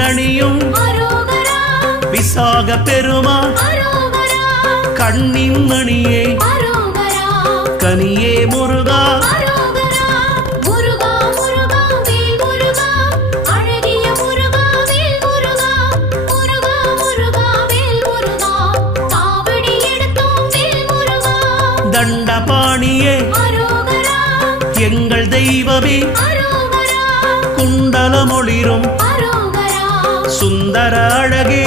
தேரணியும் விசாக பெருமான் கண்ணின் மணியே கனியே முருகா தண்டபாணியே எங்கள் தெய்வமே குண்டலமொளிரும் சுந்தர அழகே